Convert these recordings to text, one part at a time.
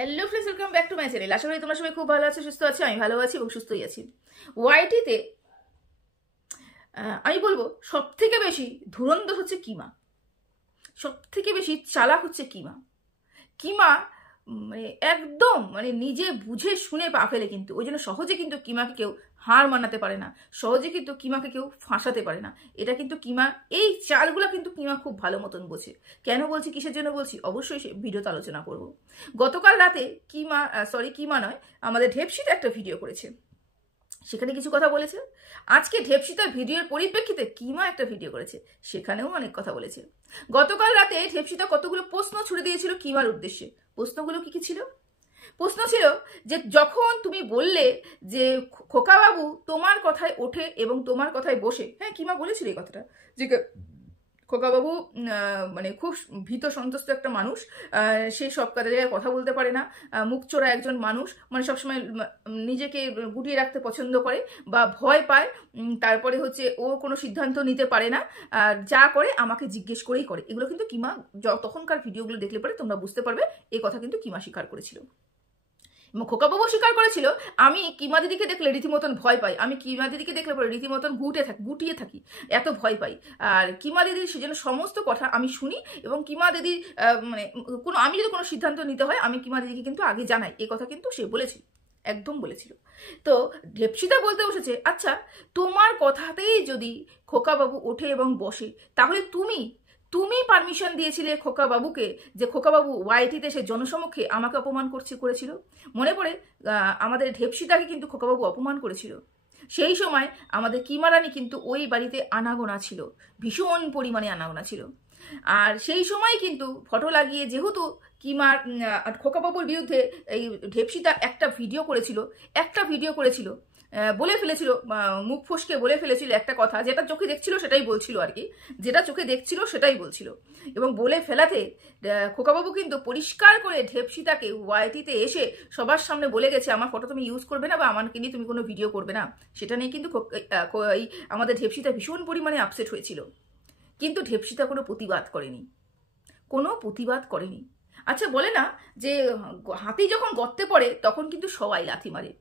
Hello friends, welcome back to my channel. আশা করি তোমরা সবাই খুব ভালো আছো, সুস্থ আছো। আমি ভালো আছি এবং সুস্থই আছি। ওয়াইটিতে আমি বলবো সব থেকে বেশি ধুরন্ধর হচ্ছে কিমা, সব থেকে বেশি চালাক হচ্ছে কিমা। কিমা মানে একদম নিজে বুঝে শুনে পা ফেলে, কিন্তু ওই জন্য সহজে কিন্তু কিমাকে কেউ হার মানাতে পারে না, সহজে কিন্তু কিমাকে কেউ ফাঁসাতে পারে না। এটা কিন্তু কিমা, এই চালগুলো কিন্তু কিমা খুব ভালো মতন বোঝে। কেন বলছি, কিসের জন্য বলছি, অবশ্যই সে ভিডিওতে আলোচনা করব। গতকাল রাতে কিমা নয়, আমাদের ঢেপসিতে একটা ভিডিও করেছে, সেখানে কিছু কথা বলেছে। আজকে ঢেপসিতার ভিডিওর পরিপ্রেক্ষিতে কিমা একটা ভিডিও করেছে, সেখানেও অনেক কথা বলেছে। গতকাল রাতে ঢেপসিতা কতগুলো প্রশ্ন ছুড়ে দিয়েছিল কিমার উদ্দেশ্যে। প্রশ্নগুলো কি কি ছিল? প্রশ্ন ছিল যে যখন তুমি বললে যে খোকাবাবু তোমার কথায় ওঠে এবং তোমার কথায় বসে, হ্যাঁ কিমা বলেছিল এই কথাটা, যে খোকাবাবু খুব ভীত সন্ত্রস্ত একটা মানুষ, সে সব জায়গায় কথা বলতে পারে না, মুখ চোরা একজন মানুষ, সবসময় নিজেকে গুটিয়ে রাখতে পছন্দ করে বা ভয় পায়। তারপরে হচ্ছে ও কোনো সিদ্ধান্ত নিতে পারে না, যা করে আমাকে জিজ্ঞেস করেই করে। এগুলো কিন্তু কিমা তখনকার ভিডিওগুলো দেখলে পরে তোমরা বুঝতে পারবে, এই কথা কিন্তু কিমা স্বীকার করেছিল। খোকাবাবু স্বীকার করেছিল, আমি কিমা দিদিকে দেখলে রীতিমতন ভয় পাই, আমি কিমা দিদিকে দেখলে পরে রীতিমতন গুটিয়ে থাকি, এত ভয় পাই। আর কিমা দিদির সেজন্য সমস্ত কথা আমি শুনি এবং কিমা দিদির আমি যদি কোনো সিদ্ধান্ত নিতে হয় আমি কিমা দিদিকে কিন্তু আগে জানাই, এই কথা কিন্তু সে বলেছিল, একদম বলেছিল। তো ঢেপসিতা বলতে বসেছে, আচ্ছা তোমার কথাতেই যদি খোকাবাবু ওঠে এবং বসে, তাহলে তুমি পারমিশন দিয়েছিলে খোকাবাবুকে যে খোকাবাবু ওয়াইটিতে সে জনসমক্ষে আমাকে অপমান করেছিল। মনে পড়ে আমাদের ঢেপসিতাকে কিন্তু খোকাবাবু অপমান করেছিল। সেই সময় আমাদের কিমা রানী কিন্তু ওই বাড়িতে আনাগোনা ছিল, ভীষণ পরিমাণে আনাগোনা ছিল। আর সেই সময় কিন্তু ফটো লাগিয়ে যেহেতু কিমার খোকাবাবুর বিরুদ্ধে এই ঢেপসিতা একটা ভিডিও করেছিল, বলে ফেলেছিল, মুখ ফসকে বলে ফেলেছিল একটা কথা, যেটা চোখে দেখছিল সেটাই বলছিল আর কি, যেটা চোখে দেখছিল সেটাই বলছিল। এবং বলে ফেলাতে খোকাবাবু কিন্তু পরিষ্কার করে ঢেপসিতাকে ওয়াইটিতে এসে সবার সামনে বলে গেছে, আমার ফটো তুমি ইউজ করবে না বা আমাকে নিয়ে তুমি কোনো ভিডিও করবে না। সেটা নিয়ে কিন্তু আমাদের ঢেপসিতা ভীষণ পরিমাণে আপসেট হয়েছিল, কিন্তু ঢেপসিতা কোনো প্রতিবাদ করেনি। আচ্ছা বলে না যে হাতি যখন গর্তে পড়ে তখন কিন্তু সবাই লাথি মারে।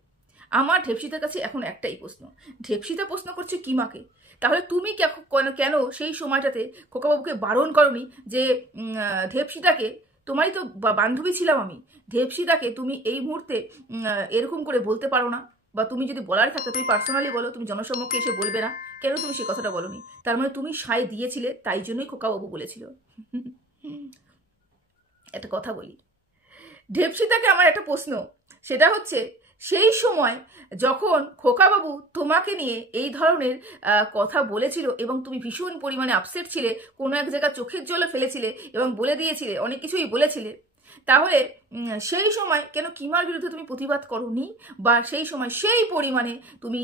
আমার ঢেপসিতার কাছে এখন একটাই প্রশ্ন, ঢেপসিতা প্রশ্ন করছে কিমাকে, তাহলে তুমি কেন সেই সময়টাতে খোকাবাবুকে বারণ করনি যে ঢেপসিতাকে, তোমারই তো বান্ধবী ছিলাম আমি, ঢেপসিতাকে তুমি এই মুহূর্তে এরকম করে বলতে পারো না, বা তুমি যদি বলার থাকে তুমি পার্সোনালি বলো, তুমি জনসম্মুখে এসে বলবে না, কেন তুমি সে কথাটা বলোনি? তার মানে তুমি সায় দিয়েছিলে, তাই জন্যই খোকাবাবু বলেছিল। একটা কথা বলি, ঢেপসিতাকে আমার একটা প্রশ্ন, সেটা হচ্ছে সেই সময় যখন খোকাবাবু তোমাকে নিয়ে এই ধরনের কথা বলেছিল এবং তুমি ভীষণ পরিমাণে আপসেট ছিলে, কোনো এক জায়গায় চোখের জলে ফেলেছিলে এবং বলে দিয়েছিলে, অনেক কিছুই বলেছিলে, তাহলে সেই সময় কেন কিমার বিরুদ্ধে তুমি প্রতিবাদ করোনি, বা সেই সময় সেই পরিমাণে তুমি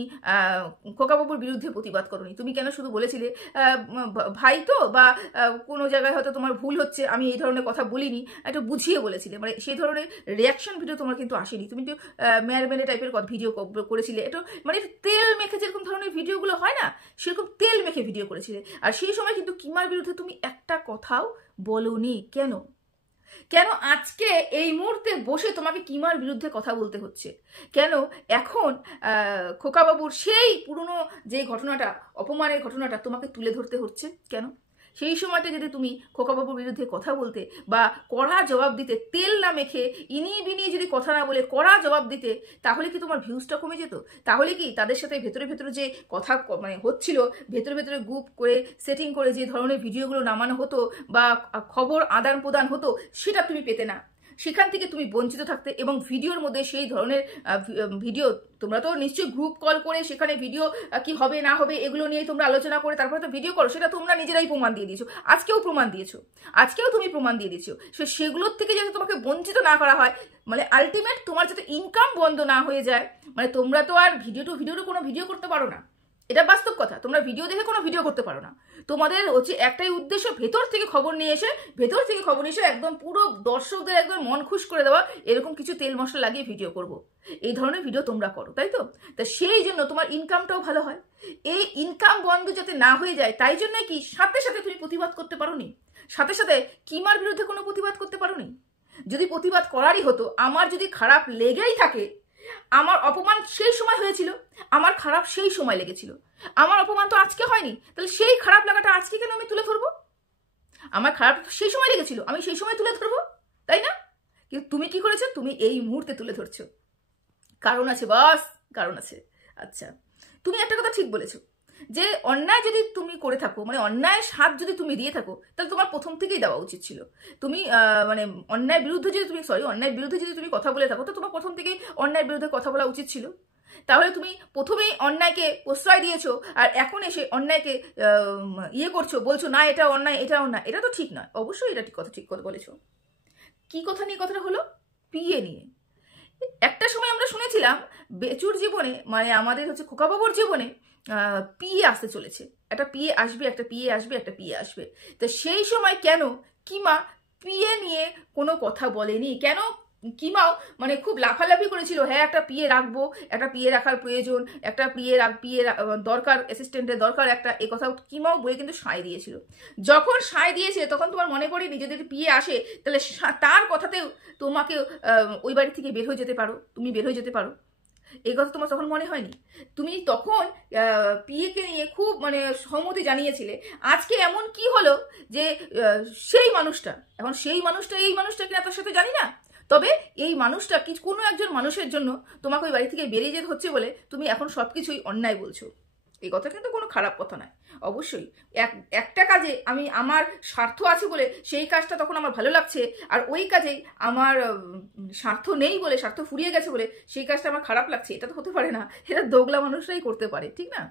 খোকাবাবুর বিরুদ্ধে প্রতিবাদ করোনি? তুমি কেন শুধু বলেছিলে ভাই তো, বা কোনো জায়গায় হয়তো তোমার ভুল হচ্ছে, আমি এই ধরনের কথা বলিনি, একটু বুঝিয়ে বলেছিলে, সেই ধরনের রিয়াকশন ভিডিও তোমার কিন্তু আসেনি। তুমি একটু মেরে টাইপের ভিডিও করেছিলে, একটু তেল মেখে যেরকম ধরনের ভিডিওগুলো হয় না, সেরকম তেল মেখে ভিডিও করেছিলে। আর সেই সময় কিন্তু কিমার বিরুদ্ধে তুমি একটা কথাও বলোনি। কেন আজকে এই মুহূর্তে বসে তোমাকে কিমার বিরুদ্ধে কথা বলতে হচ্ছে? কেন এখন খোকাবাবুর সেই পুরনো যে ঘটনাটা, অপমানের ঘটনাটা তোমাকে তুলে ধরতে হচ্ছে? কেন সেই সময়টা যদি তুমি খোকাবাবুর বিরুদ্ধে কথা বলতে বা কড়া জবাব দিতে, তেল না মেখে ইনিয়ে বিনিয়ে যদি কথা না বলে কড়া জবাব দিতে, তাহলে কি তোমার ভিউজটা কমে যেত? তাহলে কি তাদের সাথে ভেতরে যে কথা হচ্ছিল, ভেতরে গ্রুপ করে সেটিং করে যে ধরনের ভিডিওগুলো নামানো হতো বা খবর আদান প্রদান হতো, সেটা তুমি পেতে না, সেখান থেকে তুমি বঞ্চিত থাকতে। এবং ভিডিওর মধ্যে সেই ধরনের ভিডিও, তোমরা তো নিশ্চয়ই গ্রুপ কল করে সেখানে ভিডিও কি হবে না হবে এগুলো নিয়েই তোমরা আলোচনা করে তারপরে তো ভিডিও করো, সেটা তোমরা নিজেরাই প্রমাণ দিয়ে দিয়েছো, আজকেও তুমি প্রমাণ দিয়ে দিয়েছো। সেগুলোর থেকে যাতে তোমাকে বঞ্চিত না করা হয়, আলটিমেট তোমার যাতে ইনকাম বন্ধ না হয়ে যায়, তোমরা তো আর ভিডিও কোনো ভিডিও করতে পারো না, এটা বাস্তব কথা। তোমরা ভিডিও দেখে কোনো ভিডিও করতে পারো না, তোমাদের হচ্ছে একটাই উদ্দেশ্য, ভেতর থেকে খবর নিয়ে এসে একদম পুরো দর্শকদের একদম মন খুশ করে দেওয়া, এরকম কিছু তেল মশলা লাগিয়ে ভিডিও করব, এই ধরনের ভিডিও তোমরা করো, তাই তো? তা সেই জন্য তোমার ইনকামটাও ভালো হয়। এই ইনকাম বন্ধ যাতে না হয়ে যায়, তাই জন্য কি সাথে সাথে তুমি প্রতিবাদ করতে পারোনি, সাথে সাথে কিমার বিরুদ্ধে কোনো প্রতিবাদ করতে পারোনি। যদি প্রতিবাদ করারই হতো, আমার যদি খারাপ লেগেই থাকে, আমার অপমান সেই সময় হয়েছিল, আমার খারাপ সেই সময় লেগেছিল, আমার অপমান তো আজকে হয়নি, তাহলে সেই খারাপ লাগাটা আজকে কেন আমি তুলে ধরবো? আমার খারাপ সেই সময় লেগেছিল, আমি সেই সময় তুলে ধরবো, তাই না? কিন্তু তুমি কি করেছো? তুমি এই মুহূর্তে তুলে ধরছো। কারণ আছে বস, কারণ আছে। আচ্ছা, তুমি একটা কথা ঠিক বলেছো যে অন্যায় যদি তুমি করে থাকো, মানে অন্যায়ের সাথ যদি তুমি দিয়ে থাকো, তাহলে তোমার প্রথম থেকেই দেওয়া উচিত ছিল। তুমি মানে অন্যায়ের বিরুদ্ধে যদি তুমি কথা বলে থাকো, তো তোমার প্রথম থেকেই অন্যায়ের বিরুদ্ধে কথা বলা উচিত ছিল। তাহলে তুমি প্রথমেই অন্যায়কে প্রশ্রয় দিয়েছো, আর এখন এসে অন্যায়কে ইয়ে করছো, বলছো না এটা অন্যায়, এটা অন্যায়। এটা তো ঠিক নয়। অবশ্যই এটা ঠিক কথা বলেছো। কি কথা নিয়ে কথাটা হলো? পিএ নিয়ে। একটা সময় আমরা শুনেছিলাম বেচুর জীবনে, মানে আমাদের হচ্ছে খোকাবাবুর জীবনে পিএ আসতে চলেছে, একটা পিএ আসবে, একটা পিএ আসবে, একটা পিএ আসবে। তো সেই সময় কেন কিমা পিএ নিয়ে কোনো কথা বলেনি? কেন কিমাও মানে খুব লাফালাফি করেছিল, হ্যাঁ একটা পিএ রাখবো, একটা পিএ রাখার প্রয়োজন, একটা পিএ দরকার, অ্যাসিস্ট্যান্টের দরকার একটা, এ কথা কিমাও বলে কিন্তু সায় দিয়েছিল। যখন সায় দিয়েছে তখন তোমার মনে পড়েনি যদি পিএ আসে তাহলে তার কথাতেও তোমাকে ওই বাড়ি থেকে বের হয়ে যেতে পারো, তুমি বের হয়ে যেতে পারো। এই কথা তোমার তখন মনে হয়নি? তুমি তখন পিএকে নিয়ে খুব মানে সহমতি জানিয়েছিলে। আজকে এমন কি হলো যে সেই মানুষটা, এখন সেই মানুষটা এই মানুষটা কিনা তার সাথে জানি না, তবে এই মানুষটা কোনো একজন মানুষের জন্য তোমাকে ওই বাড়ি থেকে বেরিয়ে যেতে হচ্ছে বলে তুমি এখন সবকিছুই অন্যায় বলছো। এই কথা কিন্তু কোনো খারাপ কথা নয়। অবশ্যই একটা কাজে আমার স্বার্থ আছে বলে সেই কাজটা তখন আমার ভালো লাগছে, আর ওই কাজেই আমার স্বার্থ নেই বলে, স্বার্থ ফুরিয়ে গেছে বলে সেই কাজটা আমার খারাপ লাগছে, এটা তো হতে পারে না। এটা দোগলা মানুষরাই করতে পারে, ঠিক না?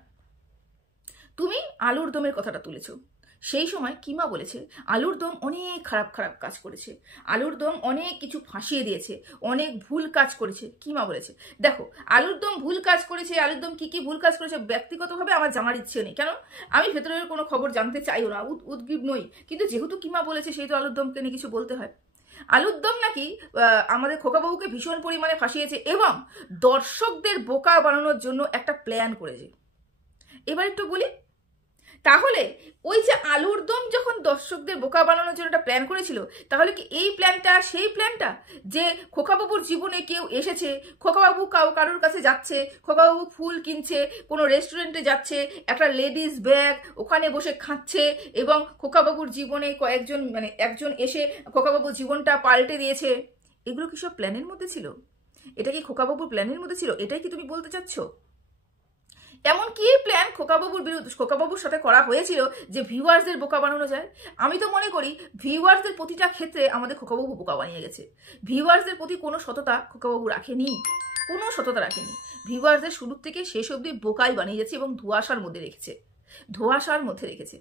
তুমি আলুর দমের কথাটা তুলেছো। সেই সময় কিমা বলেছে আলুর দম অনেক খারাপ খারাপ কাজ করেছে, আলুর দম অনেক কিছু ফাঁসিয়ে দিয়েছে, অনেক ভুল কাজ করেছে। কিমা বলেছে দেখো আলুর দম ভুল কাজ করেছে, আলুর দম কি কি ভুল কাজ করেছে ব্যক্তিগতভাবে আমার জানার ইচ্ছে নেই, কেন আমি ভেতরের কোনো খবর জানতে চাইও না, উদ্গ্রীব নই। কিন্তু যেহেতু কিমা বলেছে সেই তো আলুর দমকে নিয়ে কিছু বলতে হয়। আলুর দম নাকি আমাদের খোকাবাবুকে ভীষণ পরিমাণে ফাঁসিয়েছে এবং দর্শকদের বোকা বানানোর জন্য একটা প্ল্যান করেছে। এবার একটু বলি, তাহলে ওই যে আলুর দম যখন দর্শকদের বোকা বানানোর জন্য একটা প্ল্যান করেছিল, তাহলে কি এই প্ল্যানটা সেই প্ল্যানটা যে খোকাবাবুর জীবনে কেউ এসেছে, খোকাবাবু কারোর কাছে যাচ্ছে, খোকাবাবু ফুল কিনছে, কোনো রেস্টুরেন্টে যাচ্ছে, একটা লেডিস ব্যাগ ওখানে বসে খাচ্ছে এবং খোকাবাবুর জীবনে একজন এসে খোকাবাবুর জীবনটা পাল্টে দিয়েছে, এগুলো কি সব প্ল্যানের মধ্যে ছিল? এটা কি খোকাবাবুর প্ল্যানের মধ্যে ছিল? এটাই কি তুমি বলতে চাচ্ছ? এমন কি প্ল্যান খোকাবাবুর সাথে করা হয়েছিল যে ভিউয়ার্সদের বোকা বানানো যায়? আমি তো মনে করি ভিউয়ার্সদের প্রতিটা ক্ষেত্রে আমাদের খোকাবাবু বোকা বানিয়ে গেছে। ভিউয়ার্সদের প্রতি কোনো সততা খোকাবাবু রাখেনি, কোনো সততা রাখেনি। ভিউয়ার্সদের শুরু থেকে শেষ অবধি বোকাই বানিয়ে যাচ্ছে এবং ধোঁয়াশার মধ্যে রেখেছে।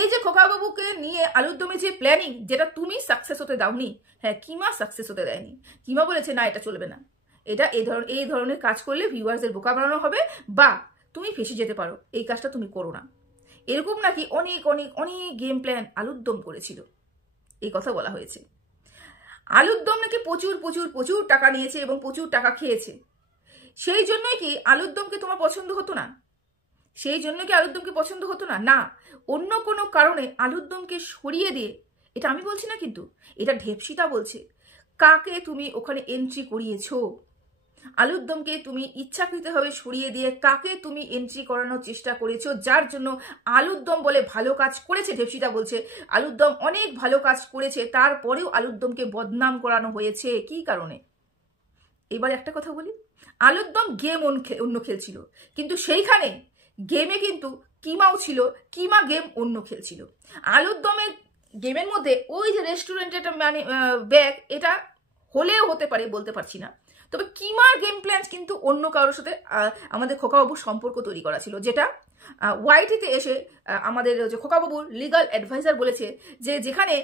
এই যে খোকাবাবুকে নিয়ে আলুর দমে যে প্ল্যানিং, যেটা তুমি সাকসেস হতে দাওনি, হ্যাঁ কিমা সাকসেস হতে দেয়নি। কিমা বলেছে না এটা চলবে না, এটা এই ধরনের কাজ করলে ভিউয়ার্সদের বোকা বানানো হবে বা তুমি ফেসে যেতে পারো, এই কাজটা তুমি করো না। এরকম নাকি অনেক অনেক অনেক গেম প্ল্যান আলুর দম করেছিল, এই কথা বলা হয়েছে। আলুর দম নাকি প্রচুর প্রচুর প্রচুর টাকা নিয়েছে এবং প্রচুর টাকা খেয়েছে। সেই জন্যই কি আলুর দমকে তোমার পছন্দ হতো না? না, অন্য কোনো কারণে আলুর দমকে সরিয়ে দিয়ে, এটা আমি বলছি না কিন্তু, এটা ঢেপসিতা বলছে, কাকে তুমি ওখানে এন্ট্রি করিয়েছো? আলুর দমকে তুমি ইচ্ছাকৃতভাবে সরিয়ে দিয়ে কাকে তুমি এন্ট্রি করানোর চেষ্টা করেছো, যার জন্য আলুর দম বলে ভালো কাজ করেছে? ঢেপসিটা বলছে আলুর দম অনেক ভালো কাজ করেছে, তারপরেও আলুর দমকে বদনাম করানো হয়েছে। কি কারণে? এবার একটা কথা বলি, আলুর দম গেম অন্য খেলছিল, কিন্তু সেইখানে গেমে কিন্তু কিমাও ছিল, কিমা গেম অন্য খেলছিল। আলুর দমের গেমের মধ্যে ওই যে রেস্টুরেন্টের ব্যাগ, এটা হলেও হতে পারে, বলতে পারছি না, তবে কিমার গেম প্ল্যান কিন্তু অন্য কারোর সাথে আমাদের খোকাবাবুর সম্পর্ক তৈরি করা ছিল, যেটা ওয়াইটিতে এসে আমাদের যে খোকাবাবুর লিগাল অ্যাডভাইজার বলেছে যে যেখানে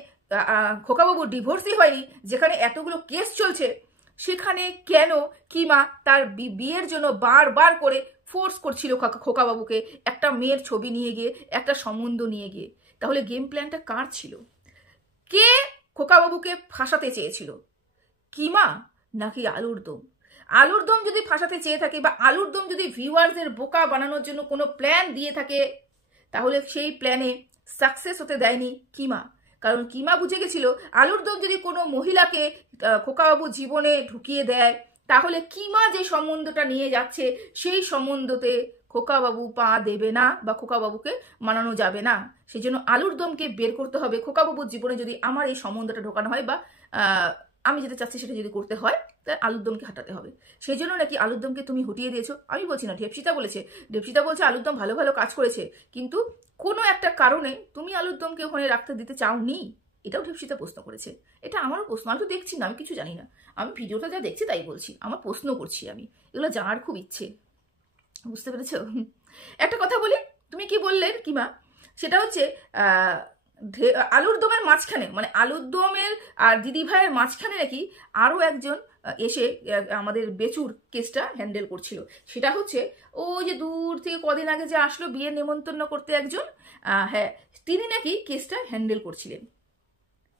খোকাবাবুর ডিভোর্সই হয়নি, যেখানে এতগুলো কেস চলছে, সেখানে কেন কিমা তার বিয়ের জন্য বারবার করে ফোর্স করছিল খোকাবাবুকে একটা মেয়ের ছবি নিয়ে গিয়ে, একটা সম্বন্ধ নিয়ে গিয়ে। তাহলে গেম প্ল্যানটা কার ছিল? কে খোকাবাবুকে ফাঁসাতে চেয়েছিল, কিমা নাকি আলুর দম? আলুর দম যদি ফাঁসাতে চেয়ে থাকে বা আলুর দম যদি ভিউয়ারদের বোকা বানানোর জন্য কোনো প্ল্যান দিয়ে থাকে, তাহলে সেই প্ল্যানে সাকসেস হতে দেয়নি কিমা, কারণ কিমা বুঝে গেছিল আলুর দম যদি কোনো মহিলাকে খোকাবাবু জীবনে ঢুকিয়ে দেয়, তাহলে কিমা যে সম্বন্ধটা নিয়ে যাচ্ছে সেই সম্বন্ধতে খোকাবাবু পা দেবে না বা খোকাবাবুকে মানানো যাবে না। সেই জন্য আলুর দমকে বের করতে হবে। খোকাবাবুর জীবনে যদি আমার এই সম্বন্ধটা ঢোকানো হয় বা আমি যেটা চাচ্ছি সেটা যদি করতে হয়, তাহলে আলুর দমকে হাঁটাতে হবে। সেই জন্য নাকি আলুর দমকে তুমি হটিয়ে দিয়েছো। আমি বলছি না, ঢেপসিতা বলেছে। ঢেপসিতা বলছে আলুর দম ভালো ভালো কাজ করেছে, কিন্তু কোনো একটা কারণে তুমি আলুর দমকে ওখানে রাখতে দিতে চাওনি। এটাও ঢেপসিতা প্রশ্ন করেছে। এটা আমারও প্রশ্ন, আমি তো দেখছি না, আমি কিছু জানি না, আমি ভিডিওটা যা দেখছি তাই বলছি, আমার প্রশ্ন করছি আমি, এগুলো জানার খুব ইচ্ছে, বুঝতে পেরেছো? একটা কথা বলি, তুমি কি বললে কিমা, সেটা হচ্ছে আলুর দমের মাঝখানে, মানে আলুর দমের আর দিদি ভাইয়ের মাঝখানে নাকি আরও একজন এসে আমাদের বেচুর কেসটা হ্যান্ডেল করছিল। সেটা হচ্ছে ওই যে দূর থেকে কদিন আগে যে আসলো বিয়ের নেমন্তন্ন করতে একজন, হ্যাঁ, তিনি নাকি কেসটা হ্যান্ডেল করছিলেন,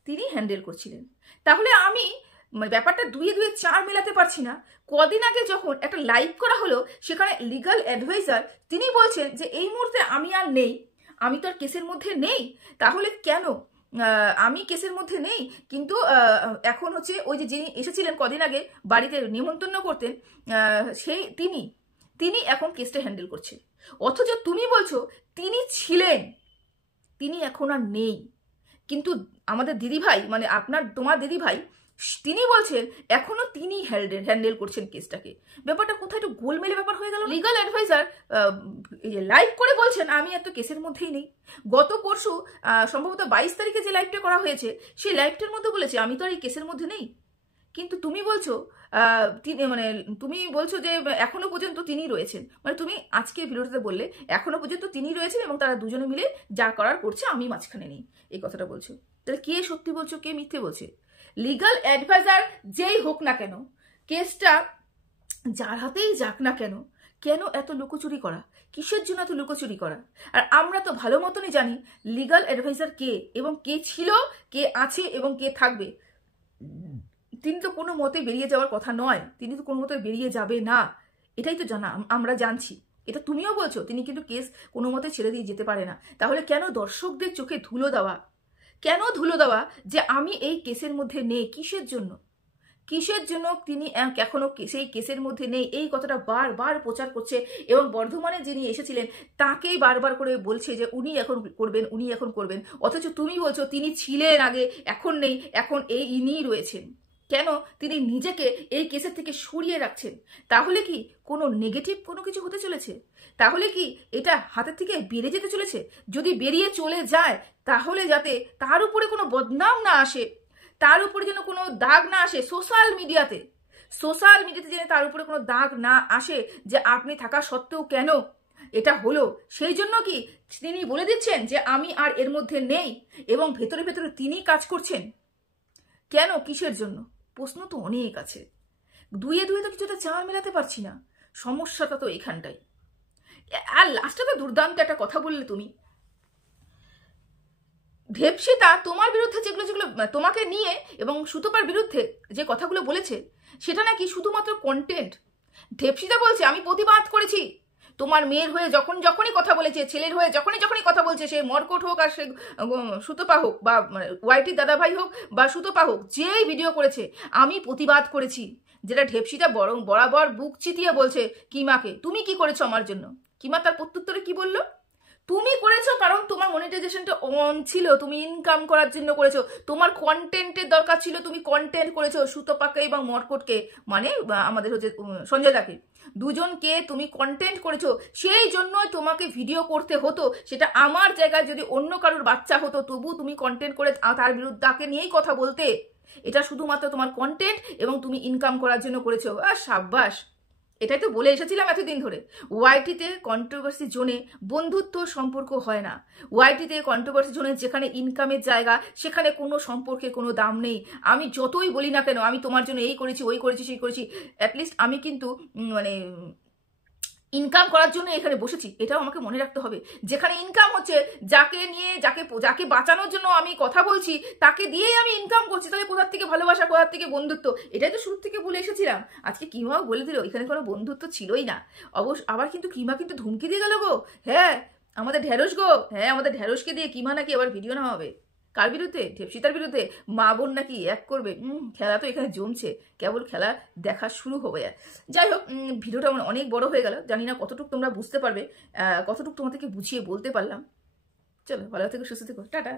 তিনি হ্যান্ডেল করছিলেন। তাহলে আমি মানে ব্যাপারটা দুয়ে দুয়ে চার মেলাতে পারছি না। কদিন আগে যখন একটা লাইভ করা হলো, সেখানে লিগাল অ্যাডভাইজার তিনি বলছেন যে এই মুহূর্তে আমি আর নেই, আমি তো আর কেসের মধ্যে নেই। তাহলে কেন আমি কেসের মধ্যে নেই, কিন্তু এখন হচ্ছে ওই যে যিনি এসেছিলেন কদিন আগে বাড়িতে নিমন্ত্রণ করতেন, সেই তিনি এখন কেসটা হ্যান্ডেল করছে। অথচ তুমি বলছো তিনি ছিলেন, তিনি এখন আর নেই। কিন্তু আমাদের দিদিভাই, মানে তোমার দিদিভাই, তিনি বলছেন এখনো তিনি হ্যান্ডেল করছেন কেসটাকে। ব্যাপারটা কোথায় একটু গোলমেলে ব্যাপার হয়ে গেল। লিগাল অ্যাডভাইজার লাইভ করে বলছেন আমি এত কেসের মধ্যেই নেই। গত পরশু সম্ভবত 22 তারিখে যে লাইভটা করা হয়েছে, সেই লাইভটার মধ্যে বলেছে আমি তো আর এই কেসের মধ্যে নেই। কিন্তু তুমি বলছো মানে তুমি বলছো যে এখনো পর্যন্ত তিনি রয়েছেন, মানে তুমি আজকে ভিডিওটাতে বললে এখনো পর্যন্ত তিনি রয়েছেন এবং তারা দুজনে মিলে যা করার করছে, আমি মাঝখানে নেই, এই কথাটা বলছো। তাহলে কে সত্যি বলছো, কে মিথ্যে বলছে? লিগাল অ্যাডভাইজার যেই হোক না কেন, কেসটা যার হাতেই যাক না কেন, কেন এত লুকোচুরি করা? কিসের জন্য এত লুকোচুরি করা? আর আমরা তো ভালো মতনই জানি লিগাল অ্যাডভাইজার কে এবং কে ছিল, কে আছে এবং কে থাকবে। তিনি তো কোনো মতে বেরিয়ে যাওয়ার কথা নয়, তিনি তো কোনো মতে বেরিয়ে যাবে না, এটাই তো জানা, আমরা জানছি। এটা তুমিও বলছো তিনি কিন্তু কেস কোনো মতে ছেড়ে দিয়ে যেতে পারে না। তাহলে কেন দর্শকদের চোখে ধুলো দেওয়া? কেন ধুলো দেওয়া যে আমি এই কেসের মধ্যে নেই? কিসের জন্য? কিসের জন্য তিনি এখনো সেই কেসের মধ্যে নেই এই কথাটা বারবার প্রচার করছে এবং বর্ধমানে যিনি এসেছিলেন তাকেই বারবার করে বলছে যে উনি এখন করবেন, উনি এখন করবেন। অথচ তুমি বলছো তিনি ছিলেন আগে, এখন নেই, এখন ইনিই রয়েছেন। কেন তিনি নিজেকে এই কেসের থেকে সরিয়ে রাখছেন? তাহলে কি কোনো নেগেটিভ কোনো কিছু হতে চলেছে? তাহলে কি এটা হাতের থেকে বেরিয়ে যেতে চলেছে? যদি বেরিয়ে চলে যায় তাহলে যাতে তার উপরে কোনো বদনাম না আসে, তার উপরে যেন কোনো দাগ না আসে সোশ্যাল মিডিয়াতে যেন তার উপরে কোনো দাগ না আসে যে আপনি থাকা সত্ত্বেও কেন এটা হলো। সেই জন্য কি তিনি বলে দিচ্ছেন যে আমি আর এর মধ্যে নেই এবং ভেতরে ভেতরে তিনি কাজ করছেন? কেন, কিসের জন্য? প্রশ্ন তো অনেক আছে, দুয়ে দুয়ে তো কিছুটা চাল মেলাতে পারছি না। সমস্যাটা তো এখানটাই। আর লাস্টে তো দুর্দান্ত একটা কথা বললে তুমি, ঢেপসিতা তোমার বিরুদ্ধে যেগুলো তোমাকে নিয়ে এবং সুতপার বিরুদ্ধে যে কথাগুলো বলেছে সেটা নাকি শুধুমাত্র কন্টেন্ট। ঢেপসিতা বলছে আমি প্রতিবাদ করেছি, তোমার মেয়ের হয়ে যখনই কথা বলেছে, ছেলের হয়ে যখনই কথা বলছে, সে মর্কট হোক আর সে সুতপা হোক বা ওয়াইটির দাদাভাই হোক বা সুতপা হোক, যেই ভিডিও করেছে আমি প্রতিবাদ করেছি। যেটা ঢেপসিতা বরাবর বুক চিতিয়ে বলছে কিমাকে তুমি কি করেছো আমার জন্য। কিমা তার প্রত্যুত্তরে কি বললো? তুমি করেছো কারণ তোমার মনিটাইজেশনটা অন ছিল, তুমি ইনকাম করার জন্য করেছো, তোমার কন্টেন্টের দরকার ছিল, তুমি কন্টেন্ট করেছো সুতপাকে এবং মর্কটকে, মানে আমাদের হচ্ছে সঞ্জয় দাকে, দুজনকে তুমি কন্টেন্ট করেছো, সেই জন্যই তোমাকে ভিডিও করতে হতো। সেটা আমার জায়গায় যদি অন্য কারোর বাচ্চা হতো তবু তুমি কন্টেন্ট করে তার বিরুদ্ধে তাকে নিয়েই কথা বলতে। এটা শুধুমাত্র তোমার কন্টেন্ট এবং তুমি ইনকাম করার জন্য করেছো। আর সাব্বাস, এটাই তো বলে এসেছিলাম এতদিন ধরে। ওয়াইটিতে কন্ট্রোভার্সি জোনে বন্ধুত্ব সম্পর্ক হয় না। ওয়াইটিতে কন্ট্রোভার্সি জোনে যেখানে ইনকামের জায়গা সেখানে কোনো সম্পর্কে কোনো দাম নেই। আমি যতই বলি না কেন আমি তোমার জন্য এই করেছি, ওই করেছি, সেই করেছি, অ্যাটলিস্ট আমি কিন্তু মানে ইনকাম করার জন্য এখানে বসেছি, এটাও আমাকে মনে রাখতে হবে। যেখানে ইনকাম হচ্ছে, যাকে নিয়ে যাকে বাঁচানোর জন্য আমি কথা বলছি তাকে দিয়েই আমি ইনকাম করছি, তাহলে কোথার থেকে ভালোবাসা, কোথার থেকে বন্ধুত্ব? এটাই তো শুরু থেকে বলে এসেছিলাম। আজকে কিমাও বলে দিল এখানে কোনো বন্ধুত্ব ছিলই না। আবার কিন্তু কিমা কিন্তু ধুমকি দিয়ে গেল গো। হ্যাঁ আমাদের ঢেঁড়স গো, হ্যাঁ আমাদের ঢেঁড়সকে দিয়ে কিমা নাকি আবার ভিডিও না হবে। কার বিরুদ্ধে? ঢেপসিতার বিরুদ্ধে। মা বোন নাকি এক করবে? খেলা তো এখানে জমছে, কেবল খেলা দেখা শুরু হবে। যাই হোক, ভিডিওটা অনেক বড় হয়ে গেল, জানি না কতটুকু তোমরা বুঝতে পারবে, কতটুকু তোমাদেরকে বুঝিয়ে বলতে পারলাম। চলো, ভালো থেকো, সুস্থ থেকো, টাটা।